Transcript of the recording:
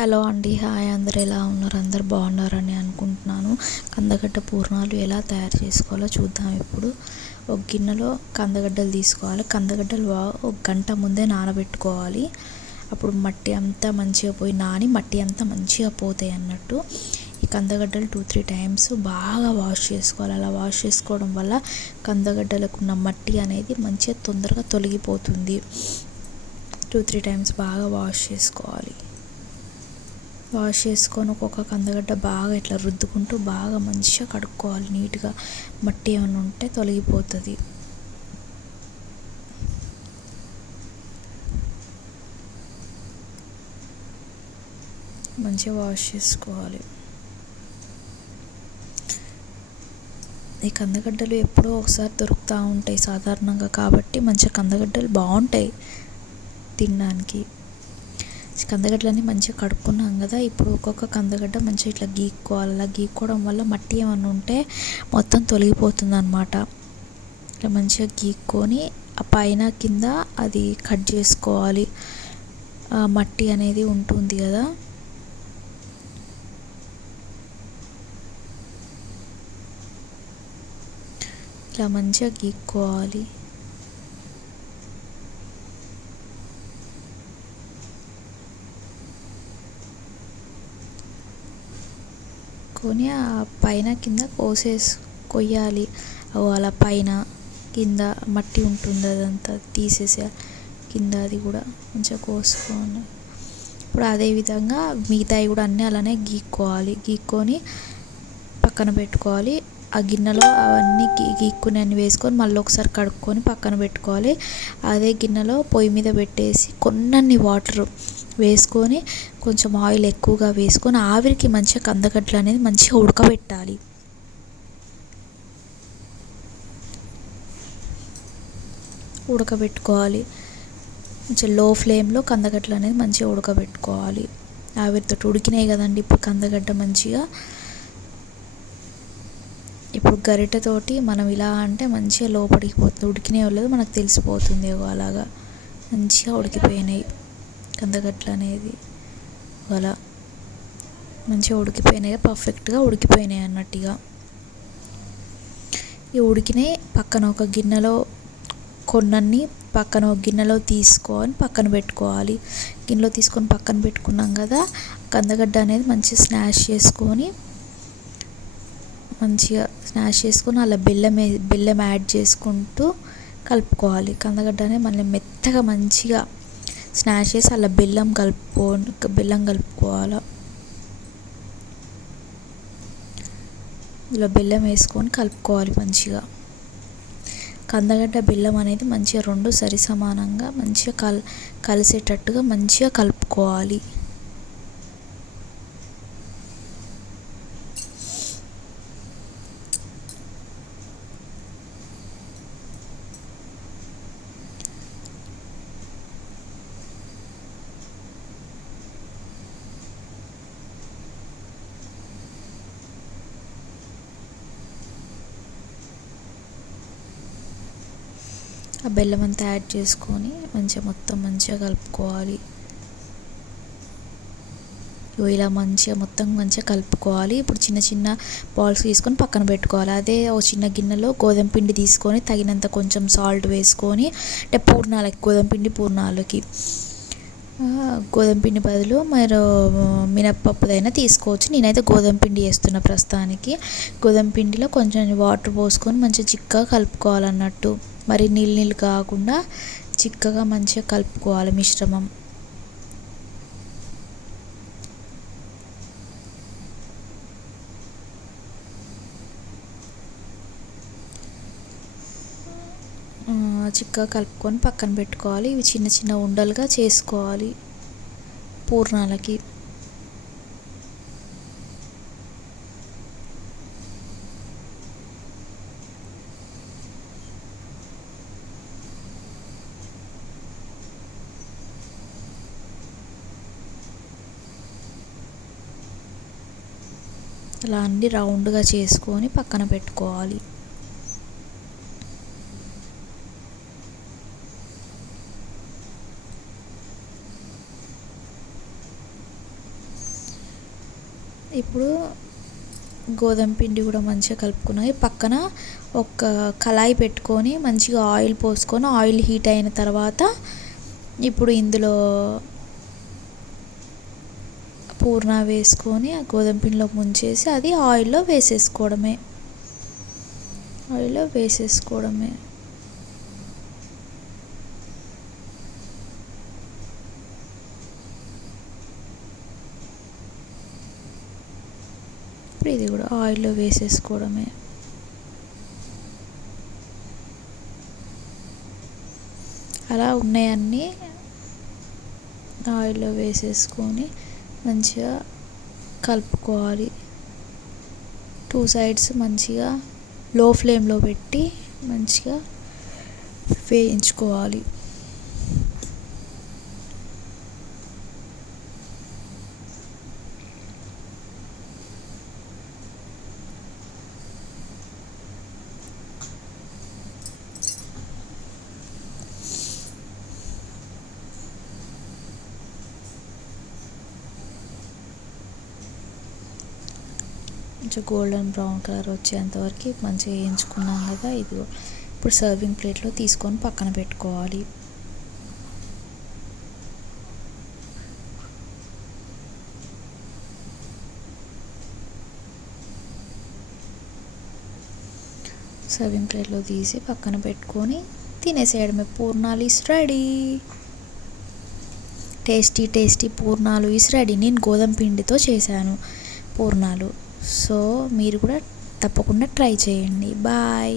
Hello అండి. Hi, అందరూ ఎలా ఉన్నారు? అందరు బాగున్నారని అనుకుంటున్నాను. కందగడ్డ పూర్ణాలు ఎలా తయారు చేసుకోవాలో చూద్దాం. ఇప్పుడు ఒక గిన్నెలో కందగడ్డలు తీసుకోవాలి. కందగడ్డలు ఒక గంట ముందే నానబెట్టుకోవాలి. అప్పుడు మట్టి అంతా మంచిగా పోయి మట్టి అంతా మంచిగా పోతాయి అన్నట్టు. ఈ కందగడ్డలు 2-3 టైమ్స్ బాగా వాష్ చేసుకోవాలి. అలా వాష్ చేసుకోవడం వల్ల కందగడ్డలకు ఉన్న మట్టి అనేది మంచిగా తొందరగా తొలగిపోతుంది. 2-3 టైమ్స్ బాగా వాష్ చేసుకోవాలి. వాష్ చేసుకొని ఒక్కొక్క కందగడ్డ బాగా ఇట్లా రుద్దుకుంటూ బాగా మంచిగా కడుక్కోవాలి. నీట్గా మట్టి ఏమైనా ఉంటే తొలగిపోతుంది. మంచిగా వాష్ చేసుకోవాలి. ఈ కందగడ్డలు ఎప్పుడో ఒకసారి దొరుకుతూ ఉంటాయి సాధారణంగా, కాబట్టి మంచిగా కందగడ్డలు బాగుంటాయి తినడానికి. కందగడ్డలన్నీ మంచిగా కడుక్కున్నాం కదా. ఇప్పుడు ఒక్కొక్క కందగడ్డ మంచిగా ఇట్లా గీక్కోవాలి. అలా గీక్కోవడం వల్ల మట్టి ఏమైనా ఉంటే మొత్తం తొలగిపోతుంది అన్నమాట. ఇట్లా మంచిగా గీక్కొని ఆ పైన కింద అది కట్ చేసుకోవాలి. మట్టి అనేది ఉంటుంది కదా, ఇట్లా మంచిగా గీక్కోవాలి. కొని ఆ పైన కింద కొయ్యాలి. అలా పైన కింద మట్టి ఉంటుంది, అదంతా తీసేసేయాలి. కింద అది కూడా మంచిగా కోసుకొని ఇప్పుడు అదేవిధంగా మిగతాయి కూడా అన్నీ అలానే గీక్కొని పక్కన పెట్టుకోవాలి. ఆ గిన్నెలో అవన్నీ గీక్కుని అన్నీ వేసుకొని మళ్ళీ ఒకసారి కడుక్కొని పక్కన పెట్టుకోవాలి. అదే గిన్నెలో పొయ్యి మీద పెట్టేసి కొన్ని వాటర్ వేసుకొని కొంచెం ఆయిల్ ఎక్కువగా వేసుకొని ఆవిరికి మంచిగా కందగడ్డలు అనేది మంచిగా ఉడకబెట్టాలి. ఉడకబెట్టుకోవాలి మంచిగా లో ఫ్లేమ్లో కందగడ్డలు అనేది మంచిగా ఉడకబెట్టుకోవాలి. ఆవిరితో ఉడికినాయి కదండి ఇప్పుడు కందగడ్డ మంచిగా. ఇప్పుడు గరిటెతోటి మనం ఇలా అంటే మంచిగా లోపలికి పోతుంది. ఉడికినాయో లేదో మనకు తెలిసిపోతుంది. అలాగా మంచిగా ఉడికిపోయినాయి కందగడ్డలు అనేది. అలా మంచిగా ఉడికిపోయినాయి, పర్ఫెక్ట్గా ఉడికిపోయినాయి అన్నట్టుగా. ఈ ఉడికినాయి పక్కన ఒక గిన్నెలో కొన్నన్ని పక్కన ఒక గిన్నెలో తీసుకొని పక్కన పెట్టుకోవాలి. గిన్నెలో తీసుకొని పక్కన పెట్టుకున్నాం కదా. కందగడ్డ అనేది మంచిగా స్మాష్ చేసుకొని అలా బెల్లం యాడ్ చేసుకుంటూ కలుపుకోవాలి. కందగడ్డ అనేది మళ్ళీ మెత్తగా మంచిగా స్మాష్ చేసి అలా బెల్లం కలుపుకోవాలి. ఇలా బెల్లం వేసుకొని కలుపుకోవాలి మంచిగా. కందగడ్డ బెల్లం అనేది మంచిగా రెండు సరి సమానంగా మంచిగా కలిసేటట్టుగా మంచిగా కలుపుకోవాలి. ఆ బెల్లం అంతా యాడ్ చేసుకొని మొత్తం మంచిగా కలుపుకోవాలి. ఇలా మంచిగా కలుపుకోవాలి. ఇప్పుడు చిన్న చిన్న బాల్స్ తీసుకొని పక్కన పెట్టుకోవాలి. అదే ఒక చిన్న గిన్నెలో గోధుమ పిండి తీసుకొని తగినంత కొంచెం సాల్ట్ వేసుకొని, అంటే గోధుమ పిండి పూర్ణాలకి గోధుమ పిండి బదులు మీరు మినప్పప్పుదైనా తీసుకోవచ్చు. నేనైతే గోధుమ పిండి వేస్తున్నా ప్రస్తుతానికి. గోధుమ పిండిలో కొంచెం వాటర్ పోసుకొని మంచిగా చిక్కగా కలుపుకోవాలన్నట్టు. మరి నీళ్ళు కాకుండా చిక్కగా మంచిగా కలుపుకోవాలి మిశ్రమం. చిక్కగా కలుపుకొని పక్కన పెట్టుకోవాలి. ఇవి చిన్న చిన్న ఉండలుగా చేసుకోవాలి పూర్ణాలకి. అలా అన్ని రౌండ్గా చేసుకొని పక్కన పెట్టుకోవాలి. ఇప్పుడు గోధుమ పిండి కూడా మంచిగా కలుపుకున్నాయి. పక్కన ఒక కళాయి పెట్టుకొని మంచిగా ఆయిల్ పోసుకొని ఆయిల్ హీట్ అయిన తర్వాత ఇప్పుడు ఇందులో పూర్ణ వేసుకొని ఆ గోధుమ పిండిలో ముంచేసి అది ఆయిల్లో వేసేసుకోవడమే. ఇప్పుడు ఇది కూడా ఆయిల్లో వేసేసుకోవడమే. అలా ఉన్నాయన్నీ ఆయిల్లో వేసేసుకొని మంచిగా కలుపుకోవాలి. 2 సైడ్స్ మంచిగా లో ఫ్లేమ్లో పెట్టి మంచిగా వేయించుకోవాలి. కొంచెం గోల్డెన్ బ్రౌన్ కలర్ వచ్చేంతవరకు మంచిగా వేయించుకున్నాం కదా. ఇదిగో ఇప్పుడు సర్వింగ్ ప్లేట్లో తీసుకొని పక్కన పెట్టుకోవాలి. సర్వింగ్ ప్లేట్లో తీసి పక్కన పెట్టుకొని తినేసేయడమే. పూర్ణాలు ఈస్ రెడీ. టేస్టీ పూర్ణాలు ఈస్ రెడీ. నేను గోధుమ పిండితో చేశాను పూర్ణాలు. సో మీరు కూడా తప్పకుండా ట్రై చేయండి. బాయ్.